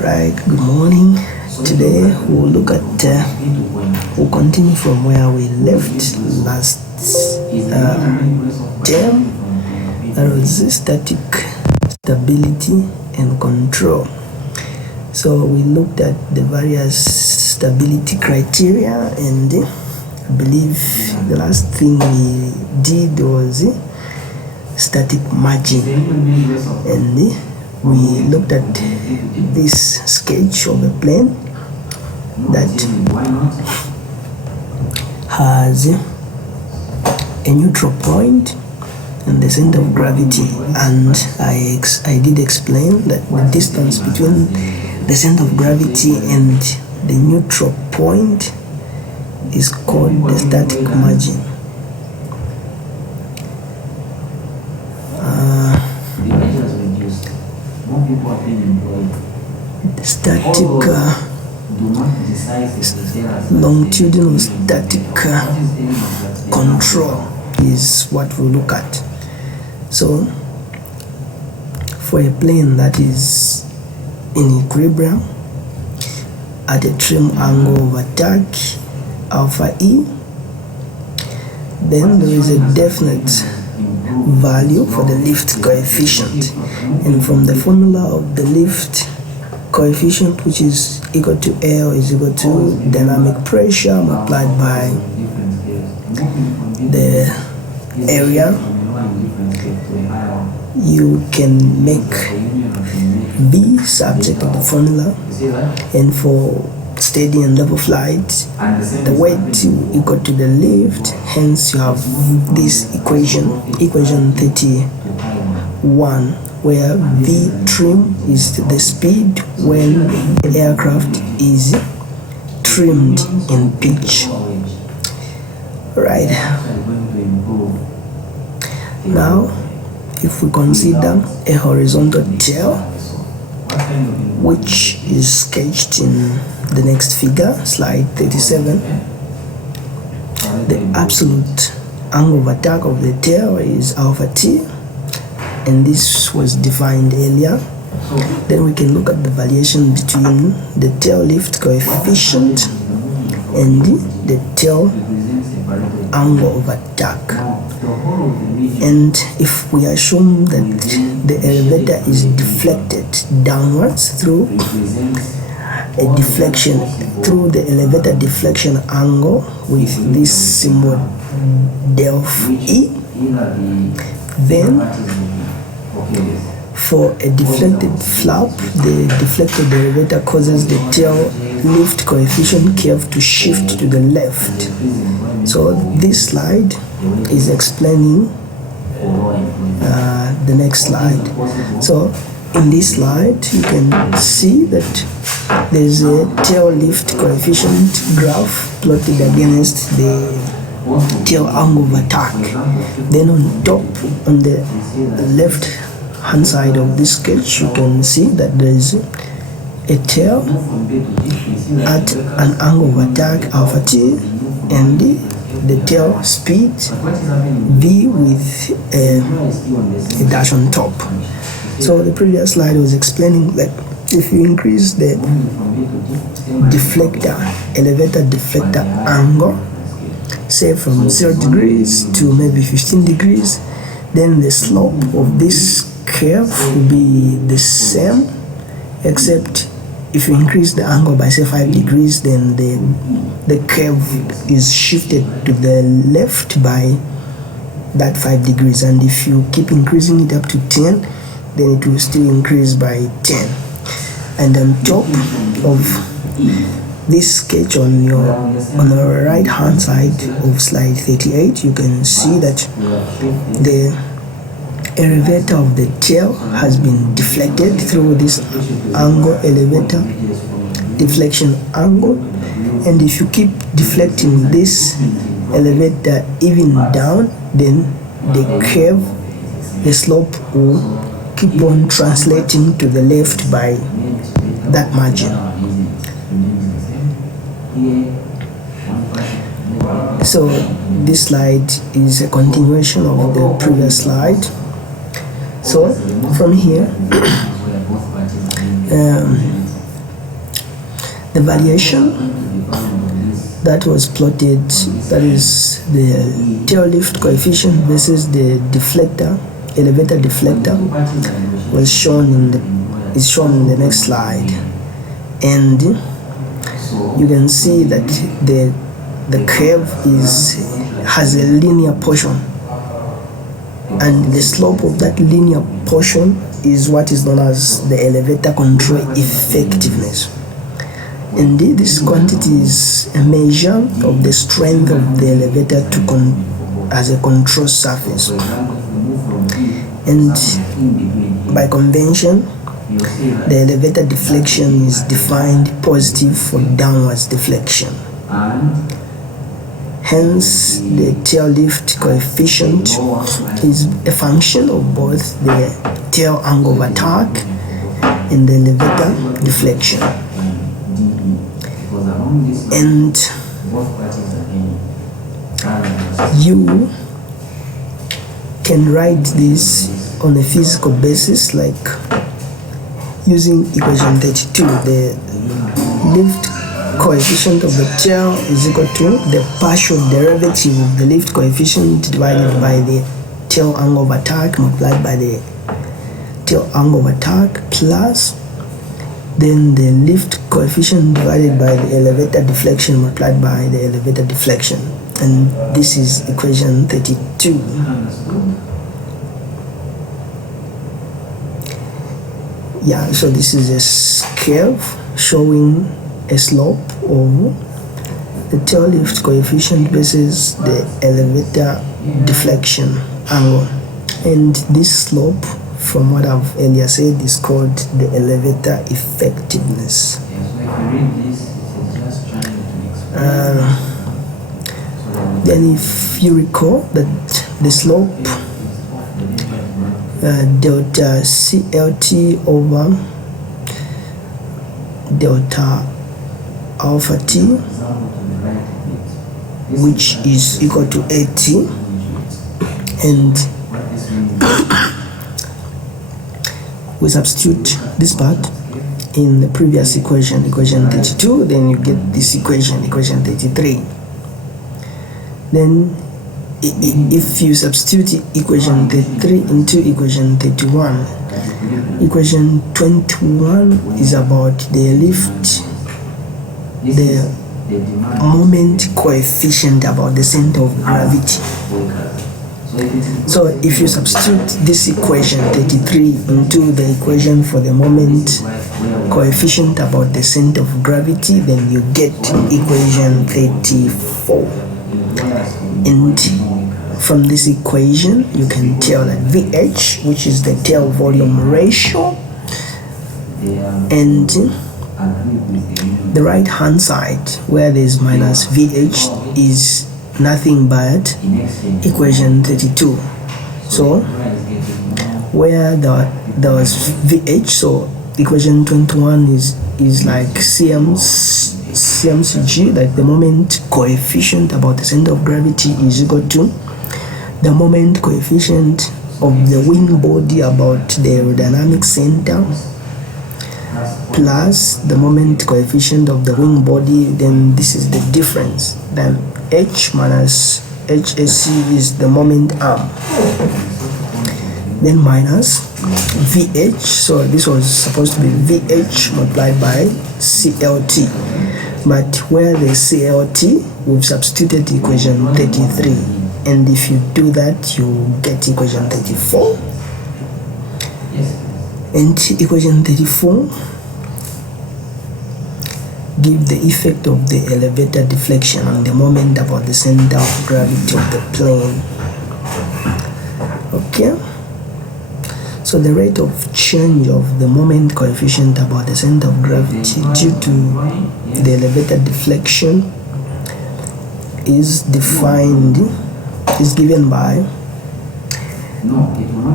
Alright, good morning. Today we'll look at, we'll continue from where we left last term. That was static stability and control. So we looked at the various stability criteria, and I believe the last thing we did was static margin, and we looked at this sketch of a plane that has a neutral point and the center of gravity, and I did explain that the distance between the center of gravity and the neutral point is called the static margin. Static longitudinal static control is what we look at. So for a plane that is in equilibrium at a trim angle of attack alpha e, then there is a definite value for the lift coefficient, and from the formula of the lift coefficient, which is equal to L is equal to dynamic pressure multiplied by the area, you can make B subject of the formula, and for steady and level flight, the weight equal to the lift. Hence you have this equation 31, where V trim is the speed when the aircraft is trimmed in pitch. Right. Now, if we consider a horizontal tail, which is sketched in the next figure, slide 37, the absolute angle of attack of the tail is alpha t, and this was defined earlier. Then we can look at the variation between the tail lift coefficient and the tail angle of attack. And if we assume that the elevator is deflected downwards through a deflection, through the elevator deflection angle with this symbol del E, then for a deflected flap, the deflected elevator causes the tail lift coefficient curve to shift to the left. So this slide is explaining the next slide. So in this slide you can see that there's a tail lift coefficient graph plotted against the tail angle of attack. Then on top, on the left hand side of this sketch, you can see that there is a tail at an angle of attack alpha t, and the tail speed v with a dash on top. So the previous slide was explaining that if you increase the deflector, elevator deflector angle, say from 0 degrees to maybe 15 degrees, then the slope of this curve will be the same, except if you increase the angle by say 5 degrees, then the curve is shifted to the left by that 5 degrees, and if you keep increasing it up to 10, then it will still increase by 10. And on top of this sketch on the right hand side of slide 38, you can see that the elevator of the tail has been deflected through this angle, elevator deflection angle, and if you keep deflecting this elevator even down, then the curve, the slope will keep on translating to the left by that margin. So this slide is a continuation of the previous slide. So from here the variation that was plotted, that is the tail lift coefficient versus the deflector, elevator deflector, is shown in the next slide. And you can see that the curve has a linear portion, and the slope of that linear portion is what is known as the elevator control effectiveness. Indeed, this quantity is a measure of the strength of the elevator as a control surface. And by convention, the elevator deflection is defined positive for downwards deflection. Hence, the tail lift coefficient is a function of both the tail angle of attack and the elevator deflection. And you can write this on a physical basis, like using equation 32. The lift coefficient of the tail is equal to the partial derivative of the lift coefficient divided by the tail angle of attack multiplied by the tail angle of attack plus then the lift coefficient divided by the elevator deflection multiplied by the elevator deflection. And this is equation 32. Yeah, so this is a curve showing a slope of the tail lift coefficient versus the elevator deflection angle. And this slope, from what I've earlier said, is called the elevator effectiveness. Then if you recall that the slope delta CLT over delta alpha t, which is equal to AT, and we substitute this part in the previous equation, equation 32, then you get this equation, equation 33. Then if you substitute equation 33 into equation 31, equation 21 is about the lift, the moment coefficient about the center of gravity. So if you substitute this equation 33 into the equation for the moment coefficient about the center of gravity, then you get equation 34. And from this equation, you can tell that VH, which is the tail volume ratio, and the right hand side where there is minus VH is nothing but equation 32. So where there was VH, so equation 21 is like CMCG, like the moment coefficient about the center of gravity is equal to the moment coefficient of the wing body about the aerodynamic center plus the moment coefficient of the wing body. Then this is the difference. Then H minus HSC is the moment arm. Then minus VH, so this was supposed to be VH multiplied by CLT, but where the CLT, we've substituted equation 33, and if you do that, you get equation 34, and equation 34 give the effect of the elevator deflection on the moment about the center of gravity of the plane. Okay, so the rate of change of the moment coefficient about the center of gravity due to the elevator deflection is given by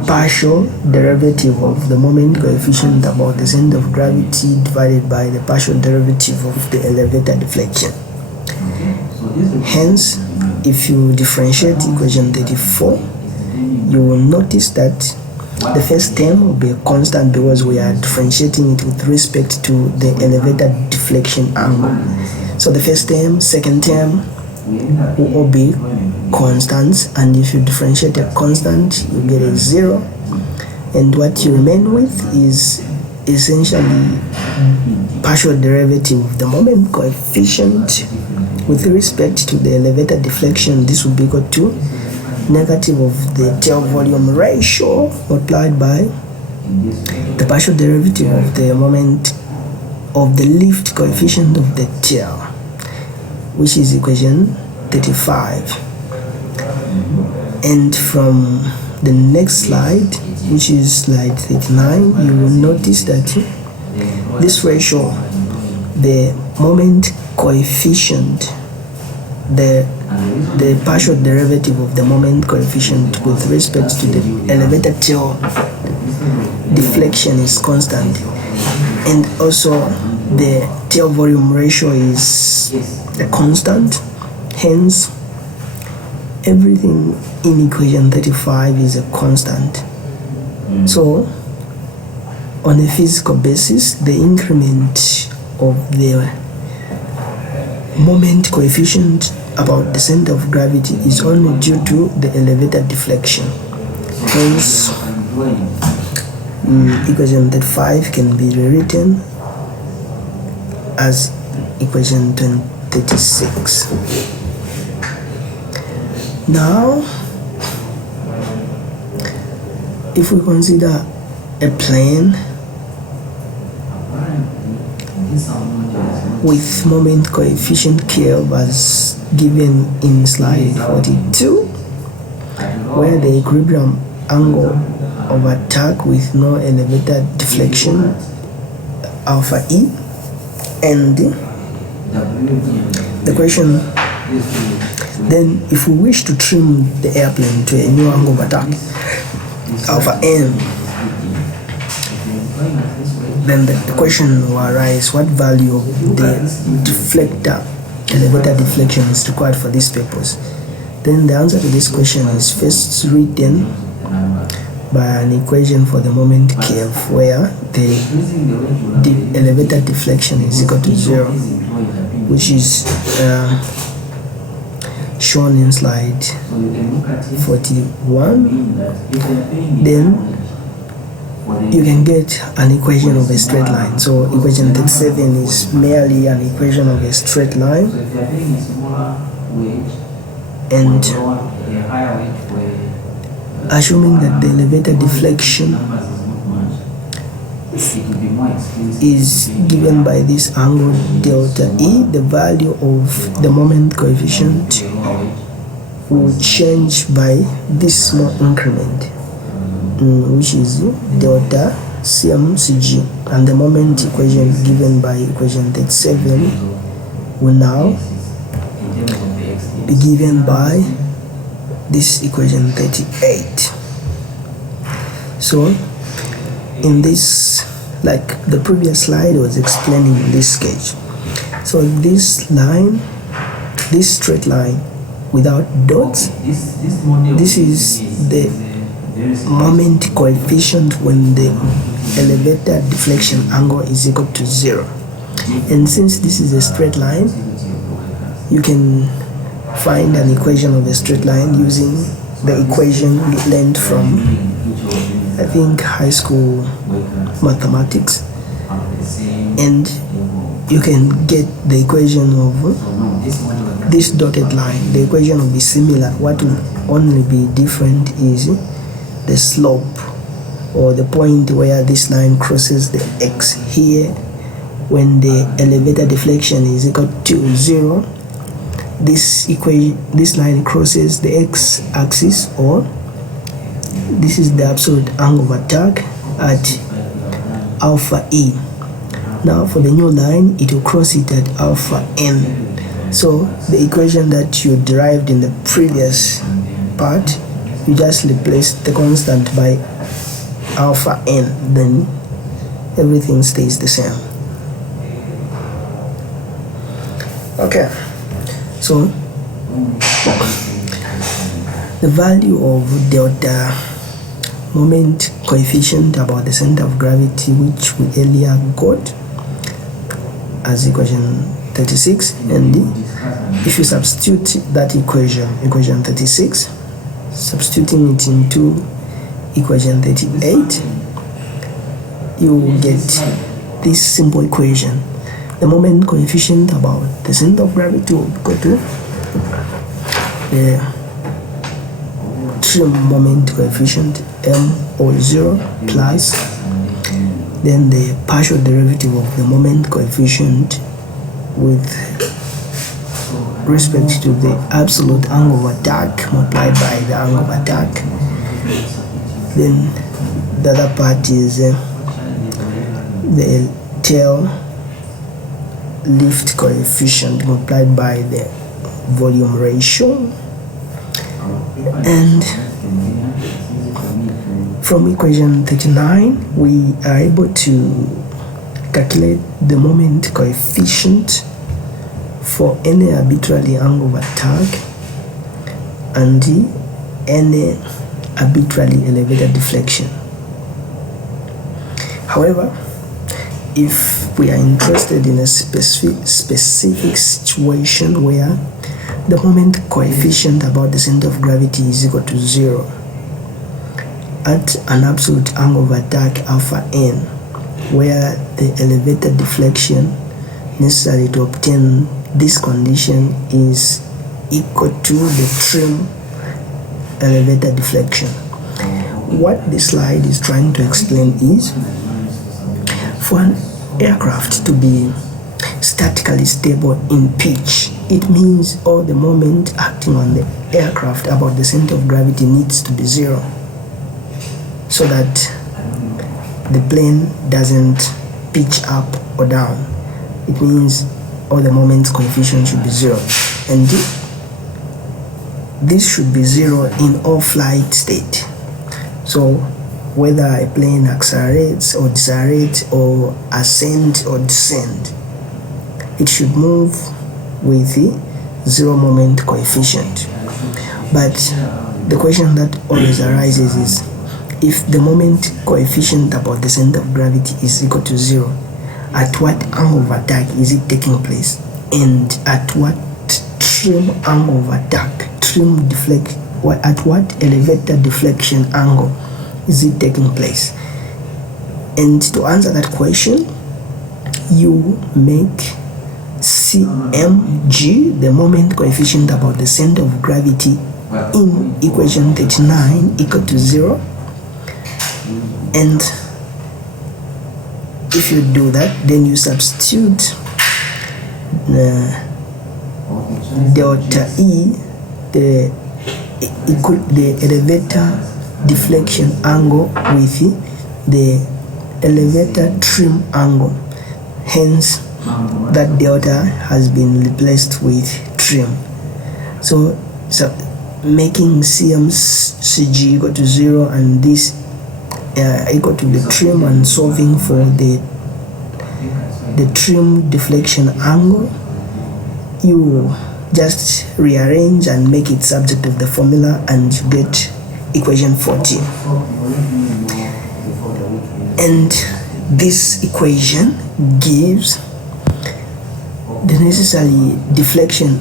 partial derivative of the moment coefficient about the center of gravity divided by the partial derivative of the elevator deflection. Hence, if you differentiate equation 34, you will notice that The first term will be a constant because we are differentiating it with respect to the elevator deflection angle. So the first term, second term will all be constants, and if you differentiate a constant, you get a 0, and what you remain with is essentially partial derivative of the moment coefficient with respect to the elevator deflection. This will be equal to negative of the tail volume ratio multiplied by the partial derivative of the moment of the lift coefficient of the tail, which is equation 35. And from the next slide, which is slide 39, you will notice that this ratio, the moment coefficient, the partial derivative of the moment coefficient with respect to the elevator tail deflection is constant, and also the tail volume ratio is a constant. Hence, everything in equation 35 is a constant. So, on a physical basis, the increment of the moment coefficient about the center of gravity is only due to the elevator deflection. Hence, equation 35 can be rewritten as equation 36. Now, if we consider a plane with moment coefficient curve as given in slide 42, where the equilibrium angle of attack with no elevator deflection alpha E, and the question then, if we wish to trim the airplane to a new angle of attack alpha N, then the question will arise: what value of the deflector elevator deflection is required for this purpose? Then the answer to this question is first written by an equation for the moment curve, where the elevator deflection is equal to 0, which is shown in slide 41. Then you can get an equation of a straight line. So equation 37 is merely an equation of a straight line, and assuming that the elevator deflection is given by this angle delta E, the value of the moment coefficient will change by this small increment, which is delta CMCG, and the moment equation given by equation 37 will now be given by this equation 38. So in this, like the previous slide was explaining this sketch, so this line, this straight line without dots, this is the moment coefficient when the elevator deflection angle is equal to 0. And since this is a straight line, you can find an equation of a straight line using the equation learned from, I think, high school mathematics, and you can get the equation of this dotted line. The equation will be similar. What will only be different is the slope, or the point where this line crosses the x. Here, when the elevator deflection is equal to 0, this line crosses the x-axis, or this is the absolute angle of attack at alpha E. Now for the new line, it will cross it at alpha N. So the equation that you derived in the previous part, you just replace the constant by alpha N, then everything stays the same. Okay, so the value of delta moment coefficient about the center of gravity, which we earlier got as equation 36, and if you substitute that equation 36, substituting it into equation 38, you will get this simple equation. The moment coefficient about the center of gravity will go to the trim moment coefficient M0 plus then the partial derivative of the moment coefficient with respect to the absolute angle of attack multiplied by the angle of attack. Then the other part is the tail lift coefficient multiplied by the volume ratio. And from equation 39 we are able to calculate the moment coefficient for any arbitrary angle of attack and any arbitrarily elevated deflection. However, if we are interested in a specific situation where the moment coefficient about the center of gravity is equal to 0 at an absolute angle of attack alpha n, where the elevated deflection necessary to obtain this condition is equal to the trim elevated deflection. What this slide is trying to explain is, for an aircraft to be statically stable in pitch, it means all the moment acting on the aircraft about the center of gravity needs to be 0, so that the plane doesn't pitch up or down. It means all the moment coefficient should be 0, and this should be 0 in all flight state. So whether a plane accelerates or decelerates or ascend or descend, it should move with the 0 moment coefficient. But the question that always arises is, if the moment coefficient about the center of gravity is equal to 0, at what angle of attack is it taking place? And at what trim angle of attack, at what elevated deflection angle is it taking place? And to answer that question, you make CMG, the moment coefficient about the center of gravity, in equation 39 equal to 0. And if you do that, then you substitute delta E, the elevator deflection angle, with the elevator trim angle. Hence, that delta has been replaced with trim. So making CMCG equal to 0 and this equal to the trim, and solving for the trim deflection angle, you just rearrange and make it subject of the formula, and you get equation 14. And this equation gives the necessary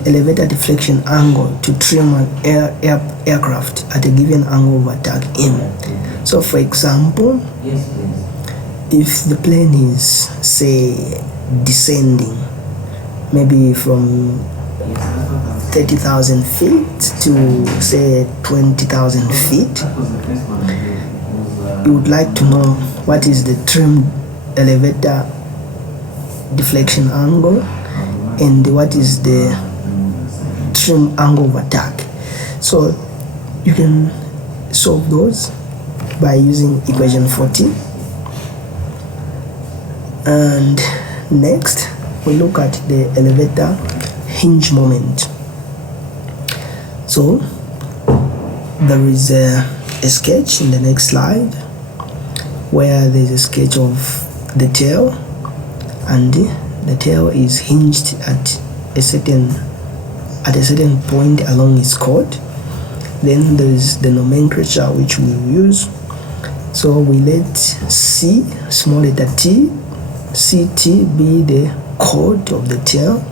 elevator deflection angle to trim an aircraft at a given angle of attack M. So for example, if the plane is, say, descending maybe from 30,000 feet to, say, 20,000 feet, you would like to know what is the trim elevator deflection angle and what is the trim angle of attack. So you can solve those by using equation 14. And next we look at the elevator hinge moment. So there is a sketch in the next slide where there's a sketch of the tail, and the tail is hinged at a certain point along its chord. Then there is the nomenclature which we use So we let C, small letter t, CT be the chord of the tail.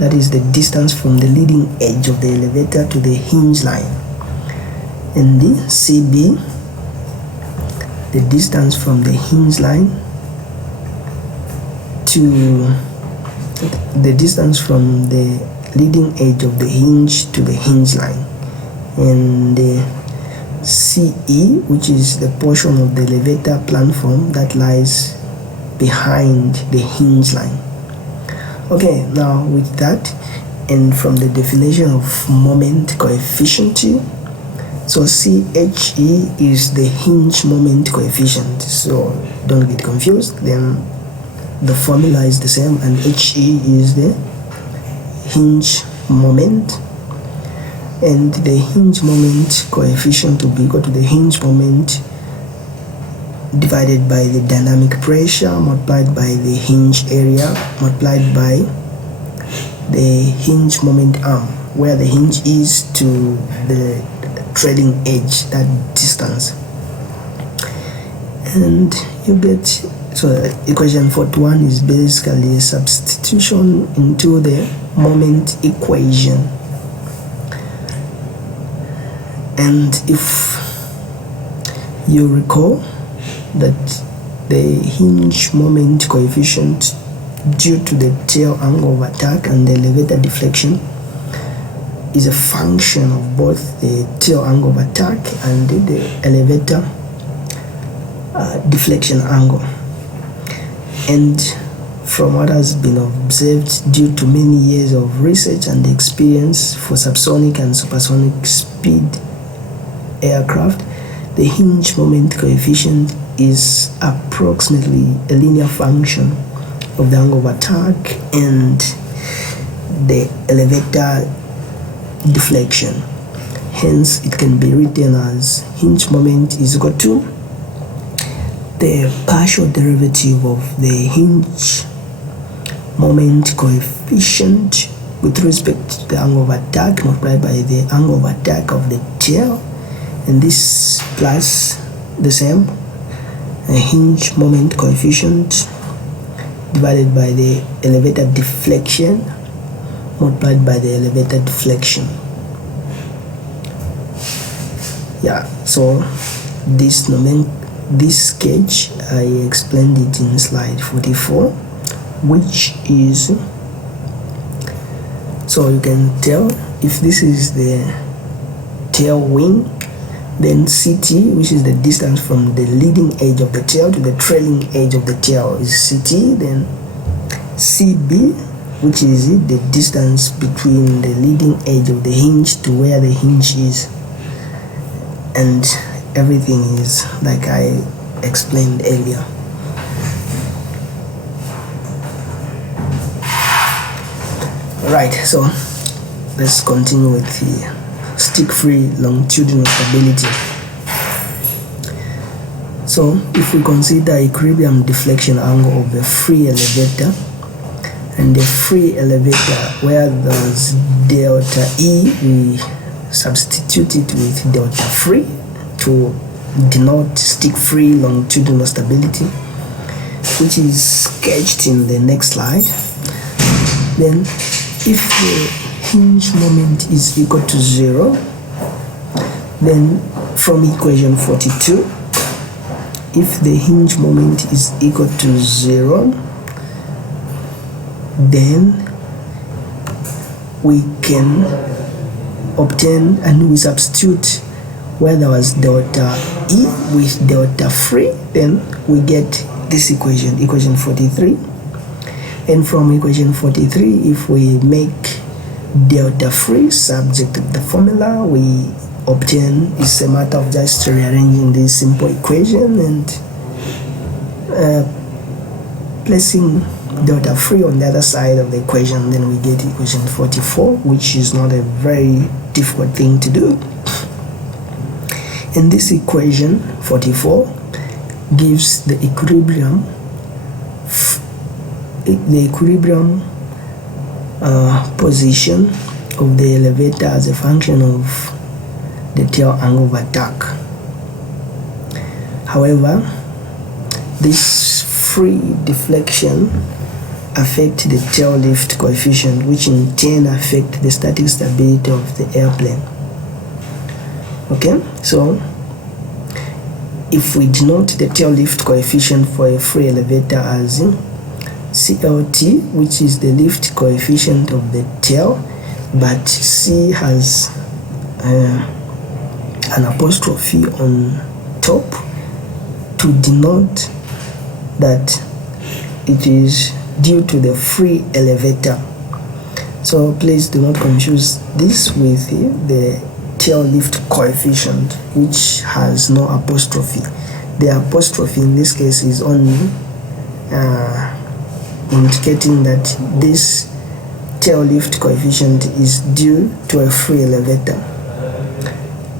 That is the distance from the leading edge of the elevator to the hinge line. And the CB, the distance from the hinge line to the distance from the leading edge of the hinge to the hinge line. And the CE, which is the portion of the elevator platform that lies behind the hinge line. Okay, now with that, and from the definition of moment coefficient, so CHE is the hinge moment coefficient, so don't get confused. Then the formula is the same, and HE is the hinge moment, and the hinge moment coefficient will be equal to the hinge moment divided by the dynamic pressure multiplied by the hinge area multiplied by the hinge moment arm, where the hinge is to the trailing edge, that distance. And you get, so equation 41 is basically a substitution into the moment equation. And if you recall that the hinge moment coefficient due to the tail angle of attack and the elevator deflection is a function of both the tail angle of attack and the elevator deflection angle. And from what has been observed due to many years of research and experience for subsonic and supersonic speed aircraft, the hinge moment coefficient is approximately a linear function of the angle of attack and the elevator deflection. Hence, it can be written as hinge moment is equal to the partial derivative of the hinge moment coefficient with respect to the angle of attack multiplied by the angle of attack of the tail, and this plus the same a hinge moment coefficient divided by the elevator deflection multiplied by the elevator deflection. Yeah, so this sketch, I explained it in slide 44, which is, so you can tell if this is the tail wing, then CT, which is the distance from the leading edge of the tail to the trailing edge of the tail, is CT. Then CB, which is the distance between the leading edge of the hinge to where the hinge is, and everything is like I explained earlier. Right, so let's continue with the stick-free longitudinal stability. So if we consider equilibrium deflection angle of a free elevator, and the free elevator where there's delta E, we substitute it with delta free to denote stick-free longitudinal stability, which is sketched in the next slide. Then if the hinge moment is equal to 0, then from equation 42, if the hinge moment is equal to 0, then we can obtain, and we substitute where there was delta E with delta free, then we get this equation, equation 43. And from equation 43, if we make delta free subject to the formula, we obtain, it's a matter of just rearranging this simple equation and placing delta free on the other side of the equation, then we get equation 44, which is not a very difficult thing to do. And this equation 44 gives the equilibrium position of the elevator as a function of the tail angle of attack. However, this free deflection affect the tail lift coefficient, which in turn affect the static stability of the airplane. Okay, so if we denote the tail lift coefficient for a free elevator as CLT, which is the lift coefficient of the tail, but C has an apostrophe on top to denote that it is due to the free elevator. So please do not confuse this with the tail lift coefficient, which has no apostrophe. The apostrophe in this case is only indicating that this tail lift coefficient is due to a free elevator.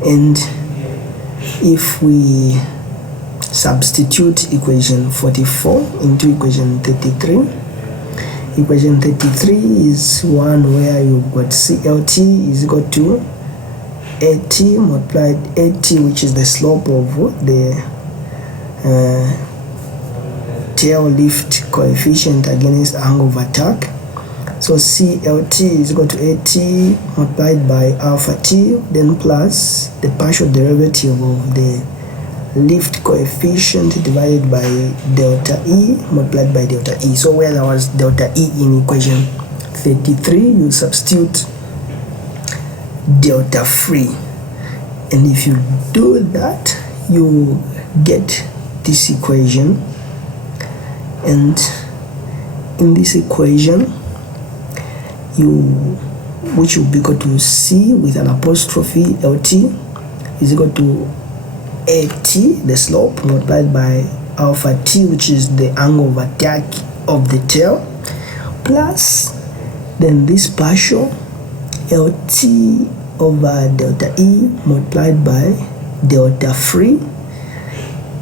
And if we substitute equation 44 into equation 33, equation 33 is one where you've got CLT is equal to AT multiplied AT, which is the slope of the tail lift coefficient against angle of attack. So CLT is equal to AT multiplied by alpha T, then plus the partial derivative of the lift coefficient divided by delta E multiplied by delta E. So where there was delta E in equation 33, you substitute delta free, and if you do that, you get this equation. And in this equation, which will be equal to C with an apostrophe LT is equal to AT, the slope, multiplied by alpha T, which is the angle of attack of the tail, plus then this partial LT over delta E multiplied by delta free,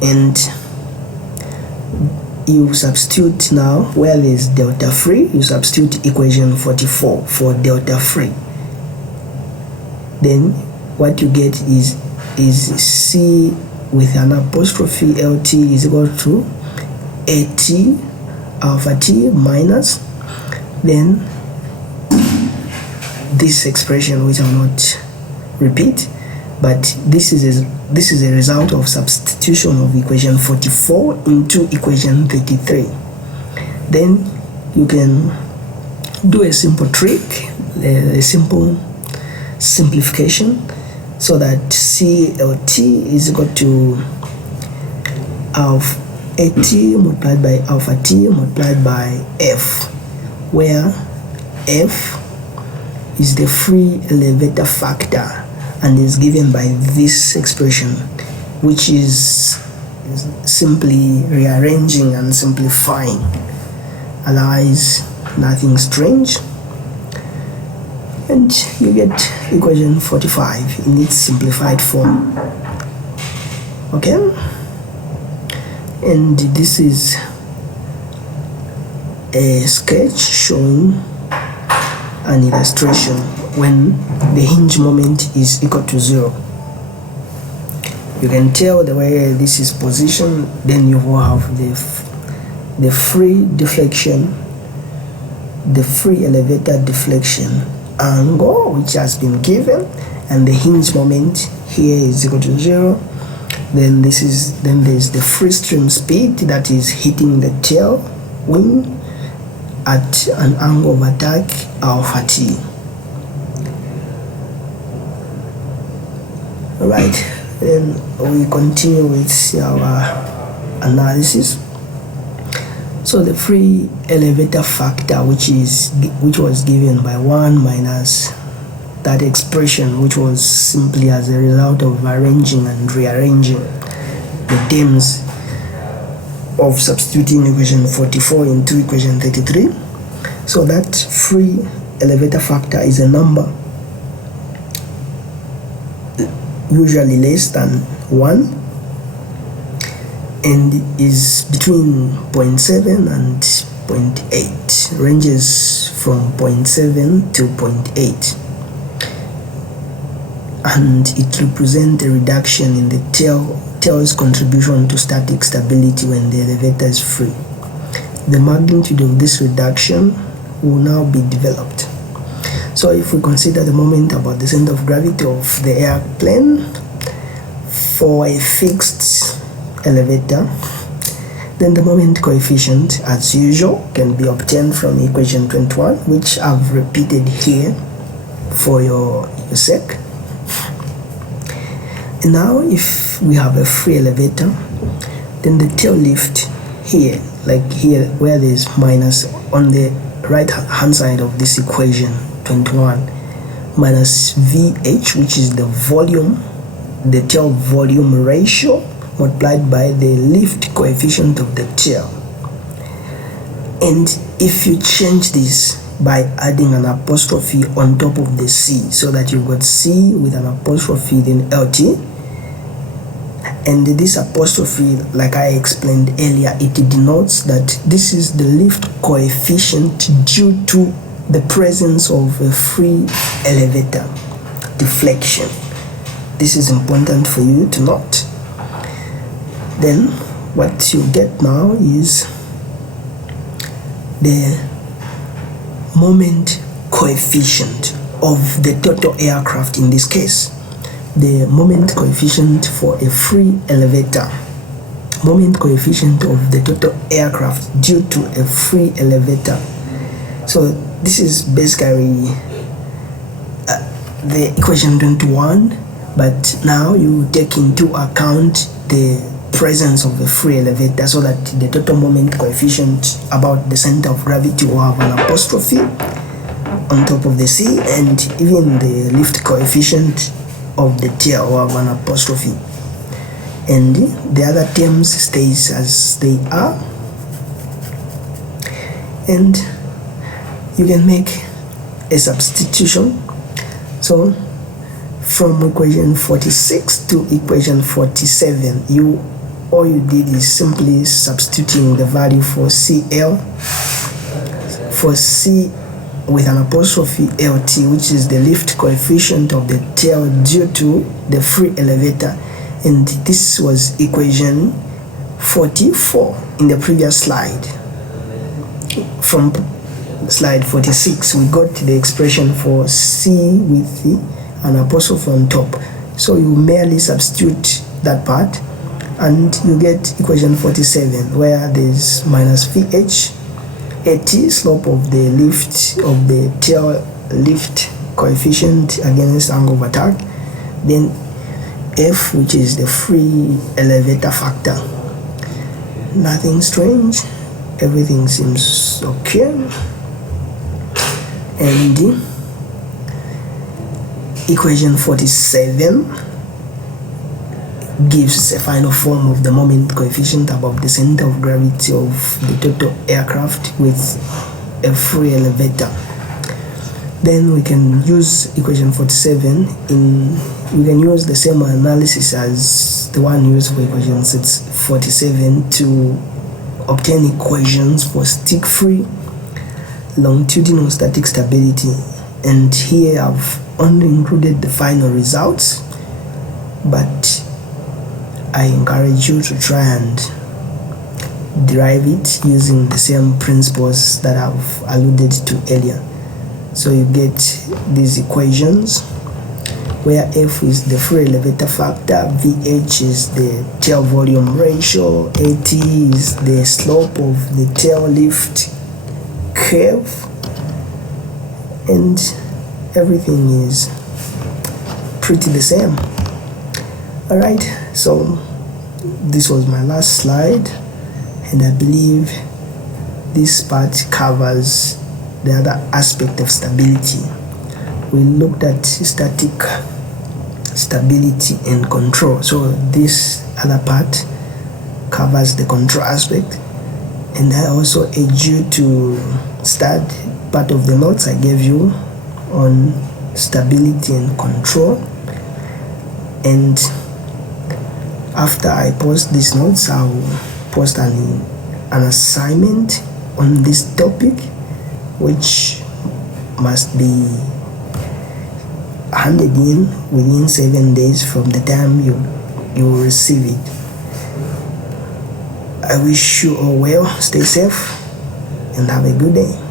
and you substitute now where there is delta free, you substitute equation 44 for delta free. Then what you get is C with an apostrophe LT is equal to AT alpha T minus then this expression, which I will not repeat, but this is a result of substitution of equation 44 into equation 33. Then you can do a simple trick, a simple simplification, so that CLT is equal to AT multiplied by alpha T multiplied by F, where F is the free elevator factor and is given by this expression, which is simply rearranging and simplifying. Otherwise, nothing strange. And you get equation 45 in its simplified form. Okay? And this is a sketch showing an illustration when the hinge moment is equal to 0. You can tell the way this is positioned, then you will have the free deflection, the free elevator deflection angle, which has been given, and the hinge moment here is equal to 0. Then there's the free stream speed that is hitting the tail wing at an angle of attack alpha T. Alright, then we continue with our analysis. So the free elevator factor, which was given by 1 minus that expression, which was simply as a result of arranging and rearranging the terms of substituting equation 44 into equation 33. So that free elevator factor is a number usually less than 1 and is between 0.7 and 0.8, ranges from 0.7 to 0.8, and it represents a reduction in the tail tail's contribution to static stability when the elevator is free. The magnitude of this reduction will now be developed. So if we consider the moment about the center of gravity of the airplane for a fixed elevator, then the moment coefficient, as usual, can be obtained from equation 21, which I've repeated here for your sake. And now if we have a free elevator, then the tail lift here, like here where there is minus on the right hand side of this equation 21, minus VH, which is the volume, the tail volume ratio multiplied by the lift coefficient of the tail. And if you change this by adding an apostrophe on top of the C, so that you've got C with an apostrophe then LT, and this apostrophe, like I explained earlier, it denotes that this is the lift coefficient due to the presence of a free elevator deflection. This is important for you to note. Then what you get now is the moment coefficient of the total aircraft in this case. The moment coefficient for a free elevator, moment coefficient of the total aircraft due to a free elevator. So this is basically the equation 21, but now you take into account the presence of a free elevator, so that the total moment coefficient about the center of gravity will have an apostrophe on top of the C, and even the lift coefficient of the tail will have an apostrophe, and the other terms stays as they are. And you can make a substitution. So from equation 46 to equation 47, all you did is simply substituting the value for CL, for C with an apostrophe LT, which is the lift coefficient of the tail due to the free elevator, and this was equation 44 in the previous slide. From slide 46, we got the expression for C with an apostrophe on top, so you merely substitute that part and you get equation 47, where there's minus VH AT, slope of the lift of the tail lift coefficient against angle of attack, then F, which is the free elevator factor. Nothing strange, everything seems okay. And equation 47 gives a final form of the moment coefficient above the center of gravity of the total aircraft with a free elevator. Then we can use equation 47 we can use the same analysis as the one used for equation 47 to obtain equations for stick free longitudinal static stability. And here I've only included the final results, but I encourage you to try and derive it using the same principles that I've alluded to earlier. So you get these equations where F is the free elevator factor, VH is the tail volume ratio, AT is the slope of the tail lift curve, and everything is pretty the same. Alright, so this was my last slide, and I believe this part covers the other aspect of stability. We looked at static stability and control, so this other part covers the control aspect. And I also urge you to start part of the notes I gave you on stability and control. And after I post these notes, I'll post an assignment on this topic, which must be handed in within 7 days from the time you receive it. I wish you all well, stay safe, and have a good day.